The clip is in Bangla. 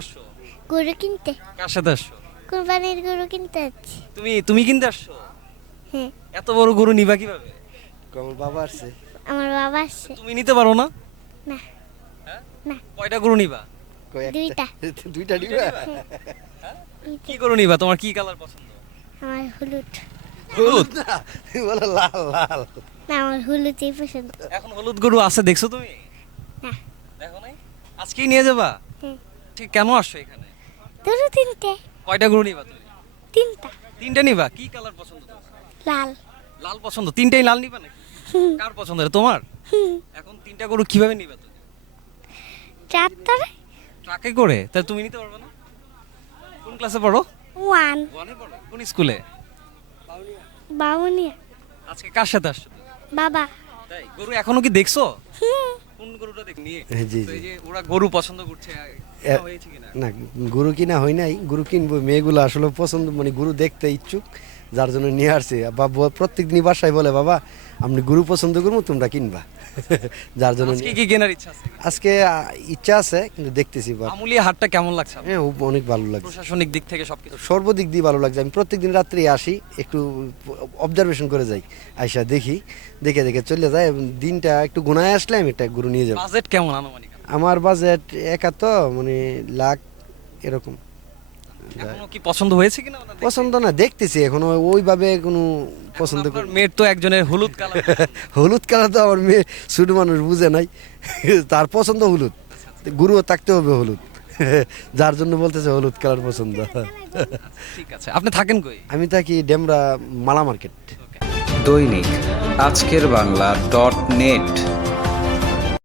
আসছো? গরু কিনতে, কার সাথে আসছো? কুরবানির গরু কিনতে যাচ্ছি। তুমি কিনতে আসছো? হ্যাঁ, এত বড় গরু নিবা কিভাবে? কমল বাবা আসছে। আমার বাবা আসছে। তুমি নিতে পারো না? না, হ্যাঁ? না। কয়টা গরু নিবা? কয় একটা? দুইটা। দুইটা দিবা? কি গরু নিবা? তোমার কি কালার পছন্দ? আমার হলুদ। হলুদ? না, তুমি বলো লাল লাল। না, আমার হলুদই পছন্দ। এখন হলুদ গরু আছে দেখছো তুমি? না। দেখো নাই? আজকেই নিয়ে যাবা? হ্যাঁ। ঠিক কেন আসছো এখানে? গরু তিনটে, কয়টা গরু নিবা তুমি? তিনটা। তিনটা নিবা? কি কালার পছন্দ তোমার? লাল। লাল পছন্দ, তিনটাই লাল নিবা নাকি? কার পছন্দ এটা তোমার? এখন তিনটা গরু কিভাবে নিবা তুমি? ট্রাক্টরে ট্রাকে করে? তাহলে তুমি নিতে পারবে না? কোন ক্লাসে পড়ো? ওয়ান। ওয়ানে পড়ো? কোন স্কুলে? বাউনিয়া। আজকে কার সাথে আসছো তুমি? বাবা। তাই গরু এখনো কি দেখছো? হুম, কোন গরুটা নিয়ে? হ্যাঁ, জি, তো এই জি। যে ওরা গরু পছন্দ করছে, কেনা হয়েছে কিনা? না, গরু কিনা হয় নাই, গরু কিনবো। মেয়েগুলো আসলে পছন্দ, মানে গরু দেখতে ইচ্ছুক, যার জন্য নিয়ে আসছে। প্রত্যেক দিনই বাসায় বলে, বাবা আপনি গরু পছন্দ করবো, তোমরা কিনবা। যার জন্য আজকে কি কেনার ইচ্ছা আছে? আজকে ইচ্ছা আছে, কিন্তু দেখতেছি। আমুলিয়া হাটটা কেমন লাগছে আপনার? হ্যাঁ, অনেক ভালো লাগছে। প্রশাসনিক দিক থেকে সবকিছু সর্বদিক দিয়ে ভালো লাগছে। আমি প্রত্যেকদিন রাত্রে আসি, একটু অবজারভেশন করে যাই, আইসা দেখি, দেখে দেখে চলে যায়। এবং দিনটা একটু গুনায় আসলে আমি একটা গরু নিয়ে যাবো। বাজেট কেমন আনুমানিক? আমার বাজেট একা তো, মানে লাখ এরকম। এখনো কি পছন্দ হয়েছে কিনা ওনাদের? পছন্দ না, দেখতেছি এখনো ওইভাবে কোনো পছন্দ আপনার করি। মেয়ের তো একজনের হলুদ কালার হলুদ কালার তো আমার মেয়ে ছোট মানুষ বুঝে নাই, তার পছন্দ হলুদ, গুরুও থাকতে হবে হলুদ। যার জন্য বলতেছে হলুদ কালার পছন্দ। ঠিক আছে, আপনি থাকেন কই? আমি থাকি ডেমরা মালা মার্কেট। দৈনিক আজকের বাংলা .net